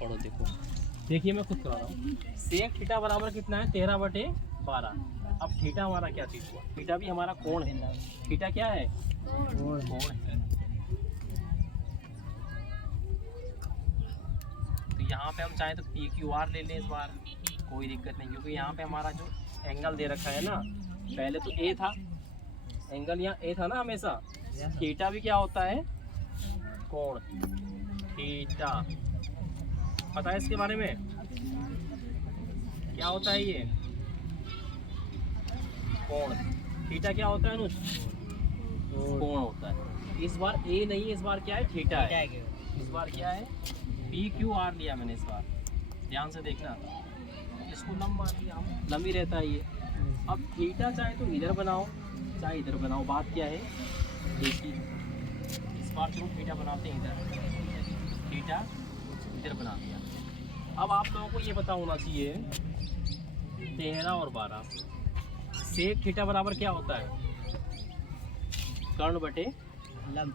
पढ़ो देखो, देखिए मैं खुद करा रहा हूँ। सेक थीटा बराबर कितना है 13/12। अब थीटा हमारा क्या चीज़ हुआ, थीटा भी हमारा कोण है। थीटा क्या है, कोण है। तो यहाँ पे हम चाहें तो पी क्यू आर ले लें इस बार, कोई दिक्कत नहीं, क्योंकि यहाँ पे हमारा जो एंगल दे रखा है ना, पहले तो ए था, एंगल यहाँ ए था ना हमेशा। थीटा भी क्या होता है, कोण। थीटा पता है इसके बारे में, क्या होता है ये कोण। थीटा क्या होता है अनुज, कोण होता है। इस बार ए नहीं, इस बार क्या है, थीटा है। इस बार क्या है, पी क्यू आर लिया मैंने इस बार, ध्यान से देखना। इसको लंब मान लिया हम, लंब ही रहता है ये। अब थीटा चाहे तो इधर बनाओ चाहे इधर बनाओ, बात क्या है देखिए। इस बार चलो थीटा बनाते हैं इधर, थीटा इधर बना दिया। अब आप लोगों को ये पता होना चाहिए 13 और 12, सेक थीटा बराबर क्या होता है, कर्ण बटे लंब,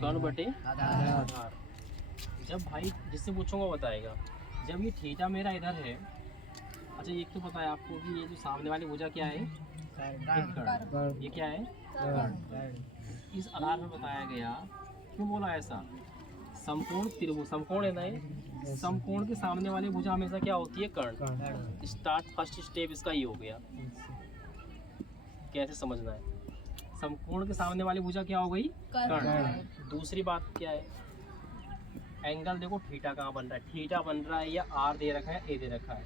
कर्ण बटे आधार। जब भाई जिससे पूछूंगा बताएगा, जब ये थीटा मेरा इधर है, अच्छा एक तो पता है आपको कि ये जो सामने वाली भुजा क्या है, कर्ण। ये क्या है, इस आधार में बताया गया। क्यों बोला ऐसा, समकोण त्रिभुज, समकोण है ना ये, समकोण के सामने वाली भुजा हमेशा क्या होती है, कर्ण। स्टार्ट फर्स्ट स्टेप इसका ये हो गया। कैसे समझना है, समकोण के सामने वाली भुजा क्या हो गई, कर्ण। दूसरी बात क्या है, एंगल देखो थीटा कहाँ बन रहा है, थीटा बन रहा है या आर दे रखा है, ए दे रखा है।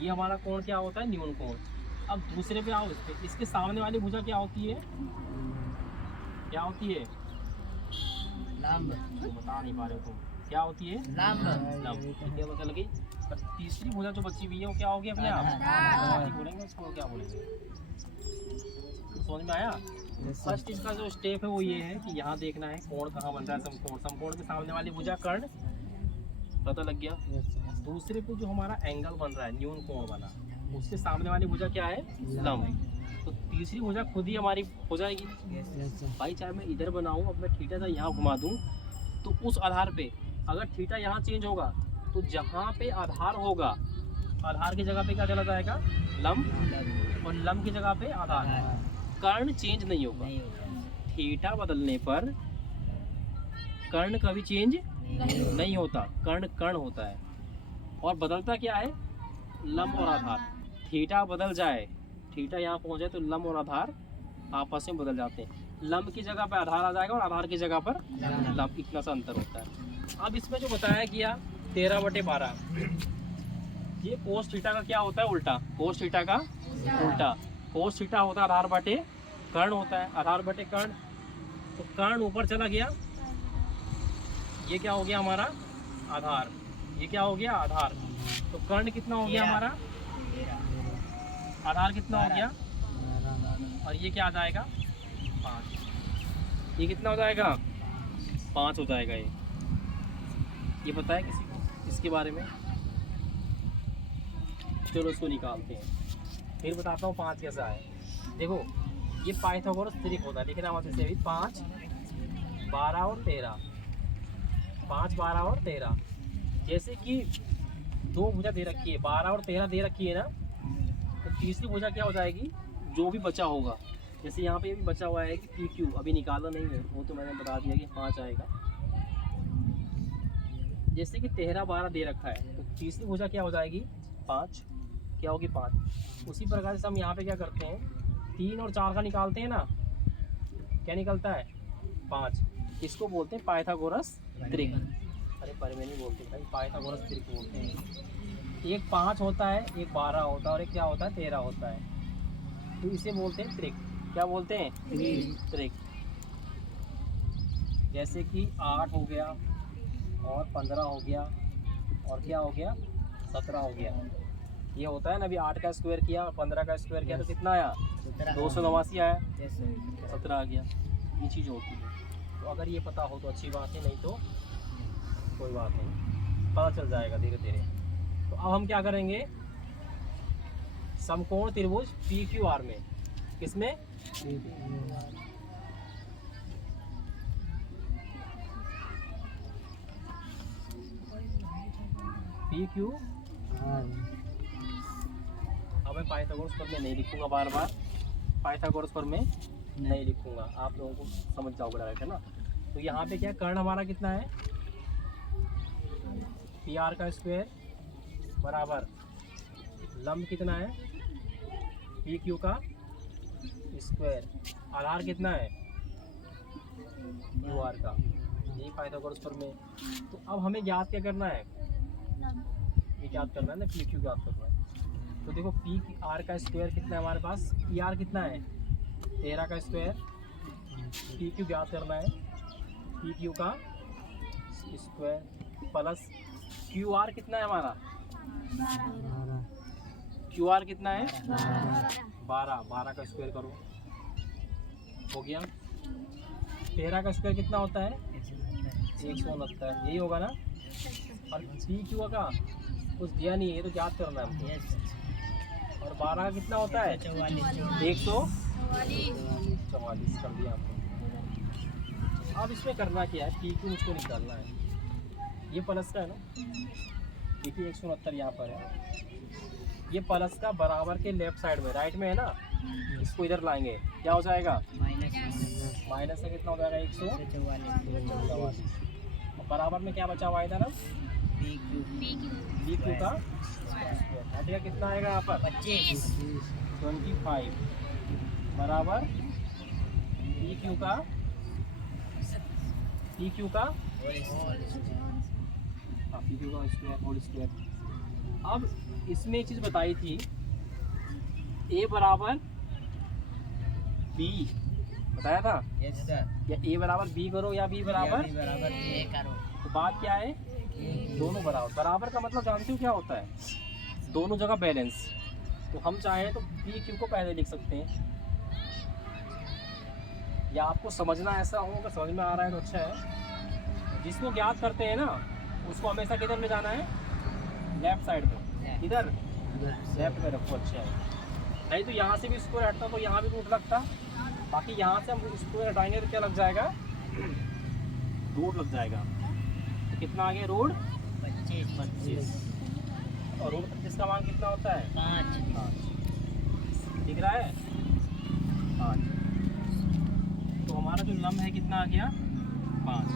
ये हमारा कोण क्या होता है, न्यून कोण। अब दूसरे पे आओ, इस पे, इसके सामने वाली भुजा क्या होती है, क्या होती है, लंब। तो बता नहीं पा रहे हो तुम, क्या होती है, लंब। लंब। ठीक है, पता लगी। तीसरी भुजा जो बची हुई है वो क्या होगी अपने आप, बोलेंगे उसको, क्या बोलेंगे, तो समझ में आया। फर्स्ट इसका जो स्टेप है वो ये है कि यहाँ देखना है कोण कहाँ बन रहा है, समकोण। समकोण के सामने वाली भुजा कर्ण, पता लग गया। दूसरे पे जो हमारा एंगल बन रहा है, न्यून कोण बना, उसके सामने वाली भुजा क्या है, लंब। तो तीसरी भुजा खुद ही हमारी हो जाएगी भाई। चाहे मैं इधर बनाऊँ, अब मैं थीटा सा यहाँ घुमा दूँ, तो उस आधार पे अगर थीटा यहाँ चेंज होगा तो जहाँ पे आधार होगा, आधार की जगह पे क्या चला जाएगा, लंब, और लंब की जगह पे आधार। कर्ण चेंज नहीं होगा, थीटा बदलने पर कर्ण कभी चेंज नहीं होता, कर्ण कर्ण होता है। और बदलता क्या है, लंब और आधार। थीटा बदल जाए, थीटा यहाँ पहुँचे तो लंब और आधार आपस में बदल जाते हैं। लंब की जगह पर आधार आ जाएगा और आधार की जगह पर लंब, इतना सा अंतर होता है। अब इसमें जो बताया गया 13/12, ये कोस थीटा का क्या होता है, उल्टा। कोस थीटा का उल्टा, कोस थीटा होता है आधार बटे कर्ण होता है, आधार बटे कर्ण। तो कर्ण ऊपर चला गया, ये क्या हो गया हमारा, आधार। ये क्या हो गया, आधार। तो कर्ण कितना हो गया हमारा, आधार कितना हो गया, और ये क्या आ जाएगा, 5। ये कितना हो जाएगा, 5 हो जाएगा। ये पता है किसी को इसके बारे में, चलो इसको निकालते हैं, फिर बताता हूँ 5 कैसा है। देखो ये पाइथागोरस त्रिक होता है, लिखना मत इसे भी, 5, 12 और 13, 5, 12 और 13। जैसे कि दो भुजा दे रखी है, 12 और 13 दे रखी है ना, तो तीसरी भुजा क्या हो जाएगी, जो भी बचा होगा। जैसे यहाँ पे भी बचा हुआ है कि पी क्यू, अभी निकाला नहीं है, वो तो मैंने बता दिया कि 5 आएगा। जैसे कि 13, 12 दे रखा है, तो तीसरी भुजा क्या हो जाएगी, 5, क्या होगी, 5। उसी प्रकार से हम यहाँ पे क्या करते हैं, 3 और 4 का निकालते हैं ना, क्या निकलता है, 5। इसको बोलते हैं पाइथागोरस त्रिक। अरे पर में नहीं बोलते भाई, पाइथागोरस त्रिक बोलते हैं। एक 5 होता है, एक 12 होता है, और एक क्या होता है, 13 होता है। तो इसे बोलते हैं त्रिक। क्या बोलते हैं, त्रिक। जैसे कि 8 हो गया, और 15 हो गया, और क्या हो गया, 17 हो गया। ये होता है ना, अभी 8 का स्क्वायर किया और 15 का स्क्वायर किया तो कितना आया, 289 आया, 17 आ गया। ये चीज़ होती है। तो अगर ये पता हो तो अच्छी बात है, नहीं तो कोई बात नहीं, पता चल जाएगा धीरे धीरे। तो अब हम क्या करेंगे, समकोण त्रिभुज पी क्यू आर में, किसमें, पी क्यू। अब मैं पाइथागोरस पर मैं नहीं लिखूंगा, बार बार पाइथागोरस पर मैं नहीं लिखूंगा, आप लोगों को समझ जाओगे डायरेक्ट, है ना। तो यहाँ पे क्या कर्ण हमारा कितना है, पी आर का स्क्वायर बराबर लंब कितना है, पी क्यू का स्क्वायर, आधार कितना है, क्यू आर का, यही पाइथागोरस पर में। तो अब हमें ज्ञात क्या करना है, ये ज्ञात करना है ना, पी क्यू ज्ञात करना है। तो देखो पी आर का स्क्वायर कितना है हमारे पास, पी आर कितना है 13 का स्क्वायर, पी क्यू ज्ञात करना है, पी क्यू का स्क्वायर प्लस क्यू आर कितना है हमारा, क्यू आर कितना है 12 का स्क्वायर करो, हो गया। 13 का स्क्वायर कितना होता है 169, यही होगा ना। और पी क्यू का कुछ दिया नहीं है, ये तो याद करना है हमको। और 12 का कितना होता है 144 कर दिया हमने। अब इसमें करना क्या है, पी क्यू मुझको निकालना है, ये प्लस का है ना, पी क्यू 169 यहाँ पर है, ये प्लस का बराबर के लेफ्ट साइड में राइट में है ना, इसको इधर लाएंगे, क्या हो जाएगा माइनस से कितना हो जाएगा 144, और बराबर में क्या बचा हुआ है ना, पी क्यू का हटिया कितना आएगा यहाँ पर 25 बराबर पी क्यू का स्क्वायर होल स्क्वायर। अब इसमें एक चीज़ बताई थी, ए बराबर बी बताया था, या ए बराबर बी करो या बी बराबर ए करो। तो बात क्या है, दोनों बराबर। बराबर का मतलब जानते हो क्या होता है, दोनों जगह बैलेंस। तो हम चाहें तो पी क्यू को पहले लिख सकते हैं, या आपको समझना ऐसा हो, अगर समझ में आ रहा है तो अच्छा है। जिसको ज्ञात करते हैं ना उसको हमेशा किधर ले जाना है, लेफ्ट साइड में, इधर लेफ्ट में रखो, अच्छा है। नहीं तो यहाँ से भी स्क्वायर हटता तो यहाँ भी रूट लगता, बाकी यहाँ से हम स्क्वायर हटाएंगे तो क्या लग जाएगा, रूट लग जाएगा। तो कितना आ गया रूट 25, और रूट 25 का मान कितना होता है 5, दिख रहा है 5। तो हमारा जो लंब है कितना आ गया 5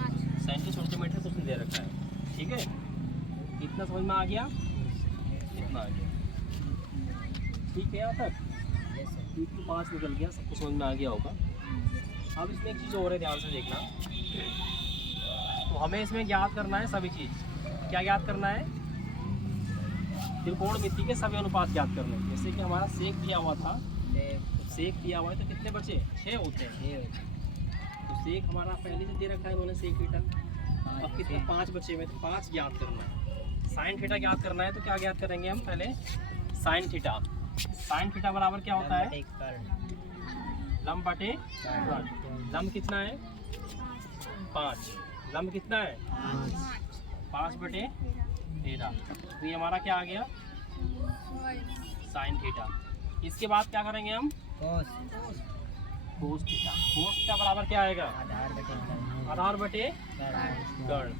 सेंटीमीटर तो उसने दे रखा है, ठीक है। कितना समझ में आ गया, कितना आ गया, ठीक है। यहाँ तक 5 निकल गया, सबको समझ में आ गया होगा। अब इसमें एक चीज़ और है, ध्यान से देखना। तो हमें इसमें ज्ञात करना है सभी चीज़, क्या ज्ञात करना है, त्रिकोणमिति के सभी अनुपात ज्ञात करने। जैसे कि हमारा सेक दिया हुआ था, सेक दिया हुआ है तो कितने बचे 6 होते हैं। तो सेक हमारा पहले से दे रखा है उन्होंने, सेक थीटा। अब कितने 5 बचे हुए, तो 5 ज्ञात करना है। साइन थीटा ज्ञात करना है, तो क्या ज्ञात करेंगे हम पहले, साइन थीटा। साइन थीटा बराबर क्या होता है, लंब बटे कर्ण। लंब कितना है 5, लंब कितना है 5 बटे 13। तो ये हमारा क्या आ गया साइन थीटा। इसके बाद क्या करेंगे हम, कोस थीटा। कोस थीटा बराबर क्या आएगा, आधार बटे कर्ण।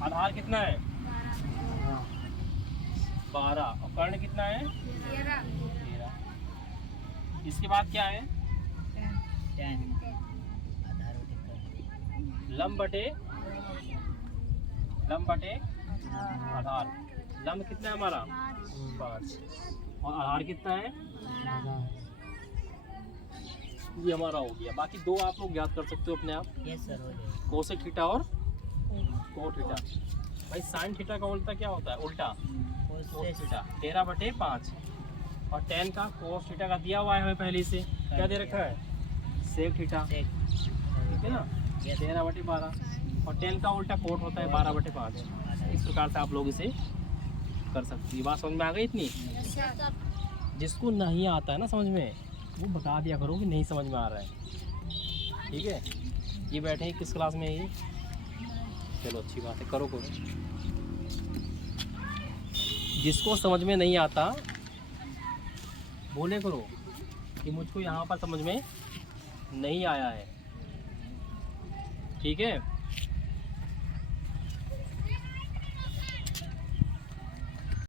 आधार कितना है 12, और कर्ण कितना है 13। इसके बाद क्या है 10, लंब बटे आधार। लंब कितना है हमारा 5, और आधार कितना है, ये हमारा हो गया। बाकी 2 आप लोग ज्ञात कर सकते हो अपने आप, कोसेक थीटा और कोट थीटा। भाई साइन थीटा का उल्टा क्या होता है, उल्टा कोस थीटा। 13 बटे 5, और 10 का कोस थीटा का दिया हुआ है हमें पहले से, क्या दे रखा है सेक थीटा, ठीक है ना। 13 बटे 12, और 10 का उल्टा कोट होता है 12 बटे 5। इस प्रकार से आप लोग इसे कर सकते हैं। बात समझ में आ गई इतनी। जिसको नहीं आता है ना समझ में, वो बता दिया करो कि नहीं समझ में आ रहा है, ठीक है। ये बैठे हैं किस क्लास में, ये चलो अच्छी बात है, करो। जिसको समझ में नहीं आता बोले करो कि मुझको यहाँ पर समझ में नहीं आया है, ठीक है।